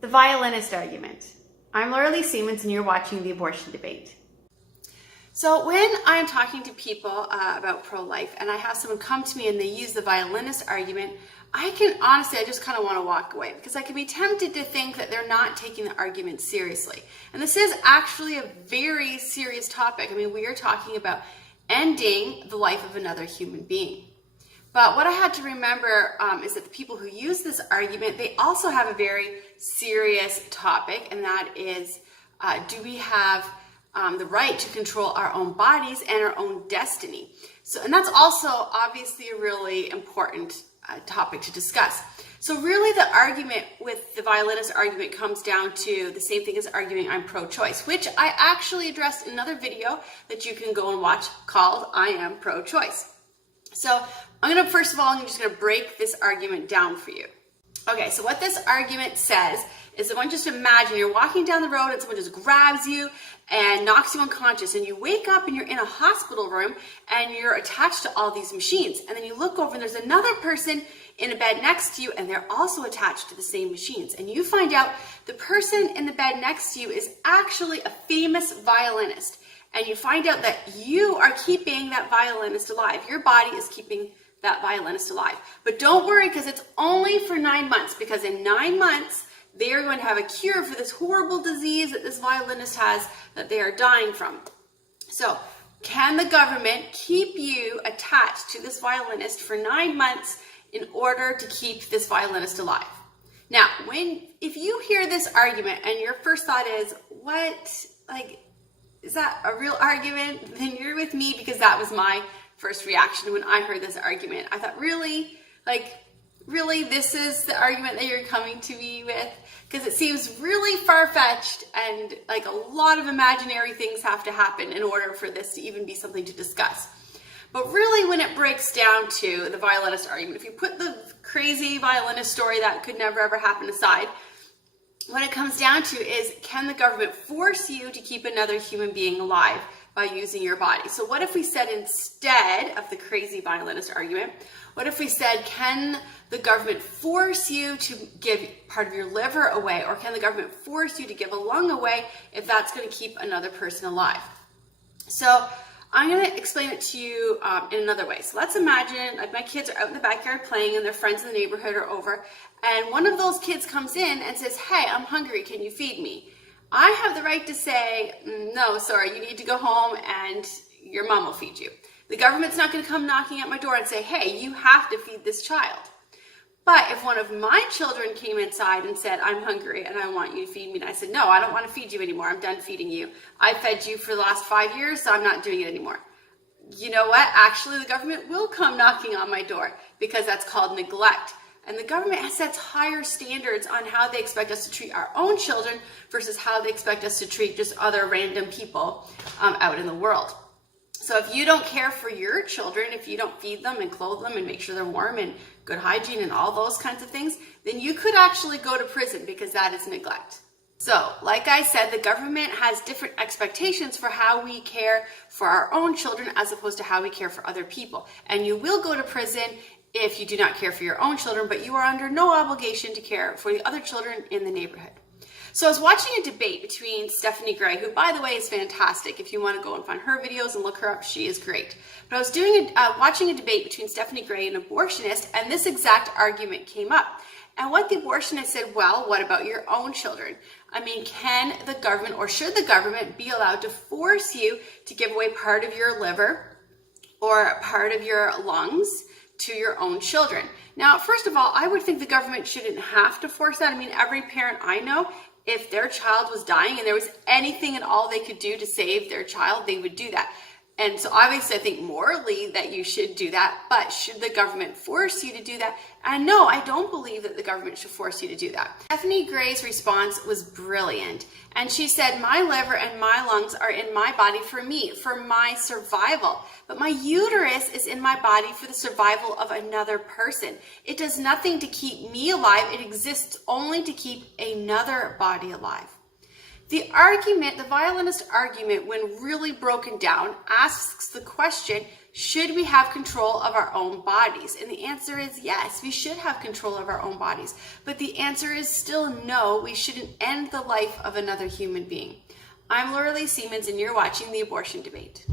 The Violinist Argument. I'm Laura Lee Siemens and you're watching the abortion debate. So when I'm talking to people about pro-life and I have someone come to me and they use the violinist argument, I just kind of want to walk away because I can be tempted to think that they're not taking the argument seriously. And this is actually a very serious topic. I mean, we are talking about ending the life of another human being. But what I had to remember is that the people who use this argument, they also have a very serious topic, and that is, do we have the right to control our own bodies and our own destiny? And that's also obviously a really important topic to discuss. So really the argument with the violinist argument comes down to the same thing as arguing I'm pro-choice, which I actually addressed in another video that you can go and watch called I Am Pro-Choice. So I'm just going to break this argument down for you. Okay, so what this argument says is just imagine you're walking down the road and someone just grabs you and knocks you unconscious, and you wake up and you're in a hospital room and you're attached to all these machines, and then you look over and there's another person in a bed next to you and they're also attached to the same machines, and you find out the person in the bed next to you is actually a famous violinist, and you find out that you are keeping that violinist alive. Your body is keeping that violinist alive. But don't worry, because it's only for 9 months, because in 9 months, they are going to have a cure for this horrible disease that this violinist has that they are dying from. So, can the government keep you attached to this violinist for 9 months in order to keep this violinist alive? Now, if you hear this argument and your first thought is, is that a real argument? Then you're with me, because that was my first reaction when I heard this argument. I thought, really, this is the argument that you're coming to me with? Because it seems really far-fetched, and like a lot of imaginary things have to happen in order for this to even be something to discuss. But really, when it breaks down to the violinist argument, if you put the crazy violinist story that could never ever happen aside, what it comes down to is, can the government force you to keep another human being alive by using your body? So what if we said, instead of the crazy violinist argument, what if we said, can the government force you to give part of your liver away, or can the government force you to give a lung away if that's going to keep another person alive? So I'm going to explain it to you in another way. So let's imagine my kids are out in the backyard playing and their friends in the neighborhood are over, and one of those kids comes in and says, hey, I'm hungry, can you feed me? I have the right to say, no, sorry, you need to go home and your mom will feed you. The government's not going to come knocking at my door and say, hey, you have to feed this child. But if one of my children came inside and said, I'm hungry and I want you to feed me, and I said, no, I don't want to feed you anymore, I'm done feeding you. I fed you for the last 5 years, so I'm not doing it anymore. You know what? Actually, the government will come knocking on my door, because that's called neglect. And the government sets higher standards on how they expect us to treat our own children versus how they expect us to treat just other random people out in the world. So if you don't care for your children, if you don't feed them and clothe them and make sure they're warm and good hygiene and all those kinds of things, then you could actually go to prison, because that is neglect. So, like I said, the government has different expectations for how we care for our own children as opposed to how we care for other people. And you will go to prison if you do not care for your own children, but you are under no obligation to care for the other children in the neighborhood. So I was watching a debate between Stephanie Gray, who, by the way, is fantastic. If you want to go and find her videos and look her up, she is great. But I was watching a debate between Stephanie Gray and an abortionist, and this exact argument came up. And what the abortionist said, well, what about your own children? I mean, can the government, or should the government, be allowed to force you to give away part of your liver or part of your lungs to your own children? Now, first of all, I would think the government shouldn't have to force that. I mean, every parent I know, if their child was dying and there was anything at all they could do to save their child, they would do that. And so obviously I think morally that you should do that, but should the government force you to do that? And no, I don't believe that the government should force you to do that. Stephanie Gray's response was brilliant. And she said, my liver and my lungs are in my body for me, for my survival. But my uterus is in my body for the survival of another person. It does nothing to keep me alive. It exists only to keep another body alive. The argument, the violinist argument, when really broken down, asks the question, should we have control of our own bodies? And the answer is yes, we should have control of our own bodies. But the answer is still no, we shouldn't end the life of another human being. I'm Laura Lee Siemens, and you're watching The Abortion Debate.